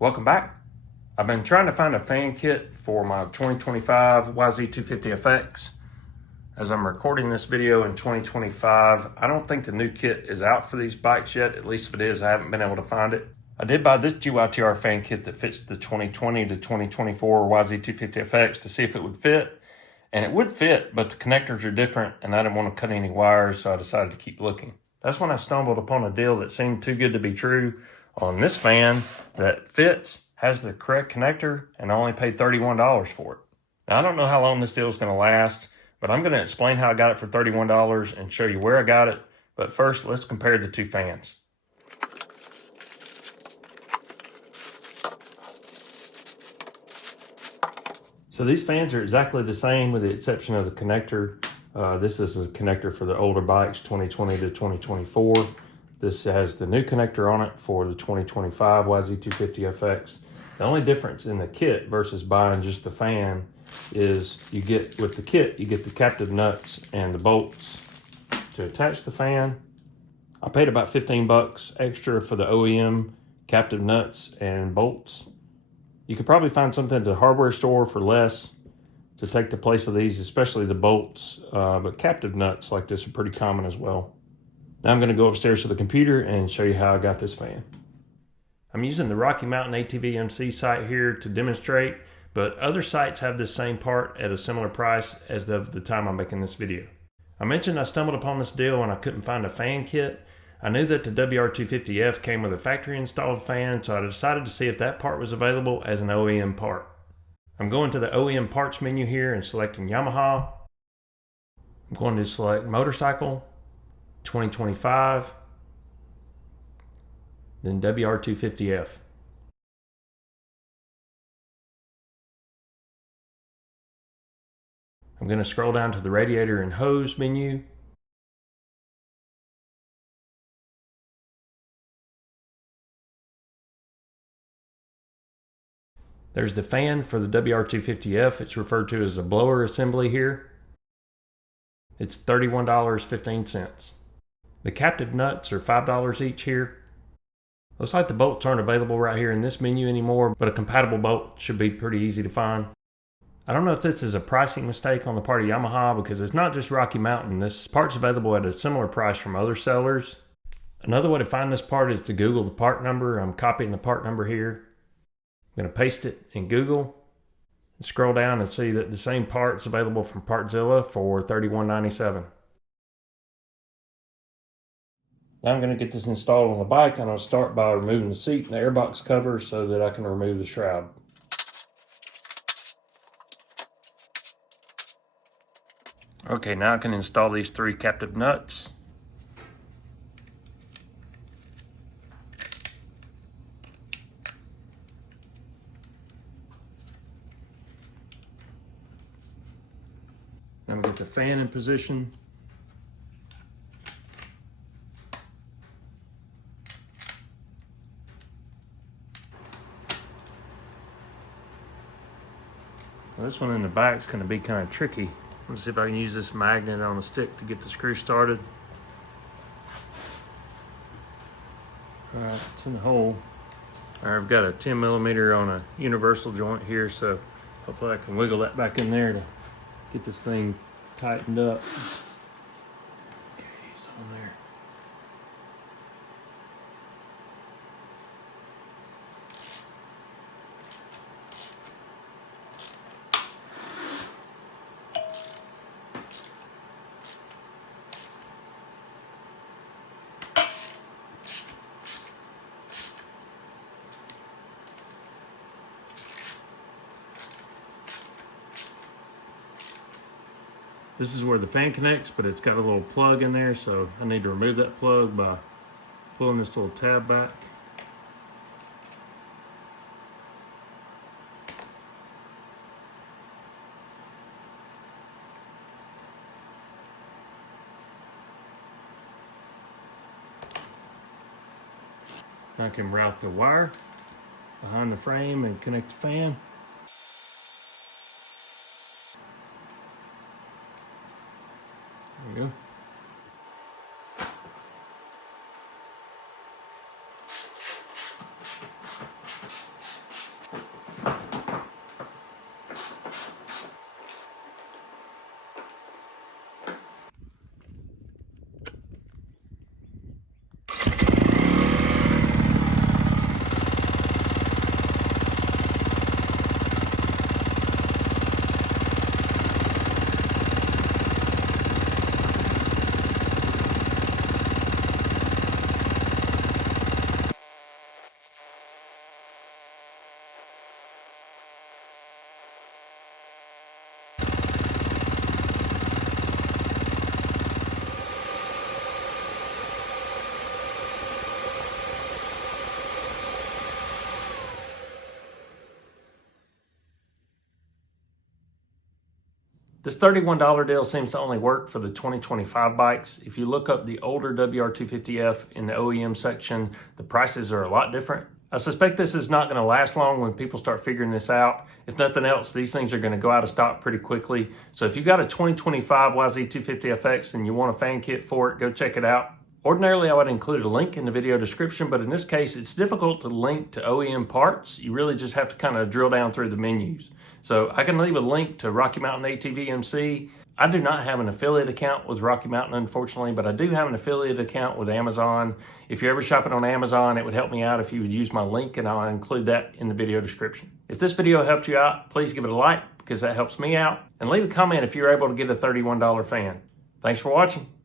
Welcome back. I've been trying to find a fan kit for my 2025 YZ250FX. As I'm recording this video in 2025, I don't think the new kit is out for these bikes yet. At least if it is, I haven't been able to find it. I did buy this GYTR fan kit that fits the 2020 to 2024 YZ250FX to see if it would fit. And it would fit, but the connectors are different and I didn't want to cut any wires, so I decided to keep looking. That's when I stumbled upon a deal that seemed too good to be true on this fan that fits, has the correct connector, and I only paid $31 for it. Now, I don't know how long this deal is going to last, but I'm going to explain how I got it for $31 and show you where I got it. But first, let's compare the two fans. So these fans are exactly the same with the exception of the connector. This is a connector for the older bikes, 2020 to 2024. This has the new connector on it for the 2025 YZ250FX. The only difference in the kit versus buying just the fan is you get, with the kit, you get the captive nuts and the bolts to attach the fan. I paid about 15 bucks extra for the OEM captive nuts and bolts. You could probably find something at the hardware store for less to take the place of these, especially the bolts, but captive nuts like this are pretty common as well. Now I'm going to go upstairs to the computer and show you how I got this fan. I'm using the Rocky Mountain ATV-MC site here to demonstrate, but other sites have this same part at a similar price as of the time I'm making this video. I mentioned I stumbled upon this deal and I couldn't find a fan kit. I knew that the WR250F came with a factory installed fan, so I decided to see if that part was available as an OEM part. I'm going to the OEM parts menu here and selecting Yamaha. I'm going to select motorcycle, 2025, then WR250F. I'm going to scroll down to the radiator and hose menu. There's the fan for the WR250F. It's referred to as a blower assembly here. It's $31.15. The captive nuts are $5 each here. Looks like the bolts aren't available right here in this menu anymore, but a compatible bolt should be pretty easy to find. I don't know if this is a pricing mistake on the part of Yamaha because it's not just Rocky Mountain. This part's available at a similar price from other sellers. Another way to find this part is to Google the part number. I'm copying the part number here. I'm going to paste it in Google and scroll down and see that the same part's available from Partzilla for $31.97. Now I'm going to get this installed on the bike. I'm going to start by removing the seat and the airbox cover so that I can remove the shroud. Okay, now I can install these 3 captive nuts. I'm going to get the fan in position. Well, this one in the back is going to be kind of tricky. Let's see if I can use this magnet on a stick to get the screw started. All right, it's in the hole. All right, I've got a 10 millimeter on a universal joint here, so hopefully I can wiggle that back in there to get this thing tightened up. Okay, it's on there. This is where the fan connects, but it's got a little plug in there, so I need to remove that plug by pulling this little tab back. I can route the wire behind the frame and connect the fan. There we go. This $31 deal seems to only work for the 2025 bikes. If you look up the older WR250F in the OEM section, the prices are a lot different. I suspect this is not going to last long when people start figuring this out. If nothing else, these things are going to go out of stock pretty quickly. So if you've got a 2025 YZ250FX and you want a fan kit for it, go check it out. Ordinarily, I would include a link in the video description, but in this case, it's difficult to link to OEM parts. You really just have to kind of drill down through the menus. So I can leave a link to Rocky Mountain ATV MC. I do not have an affiliate account with Rocky Mountain, unfortunately, but I do have an affiliate account with Amazon. If you're ever shopping on Amazon, it would help me out if you would use my link, and I'll include that in the video description. If this video helped you out, please give it a like because that helps me out, and leave a comment if you're able to get a $31 fan. Thanks for watching.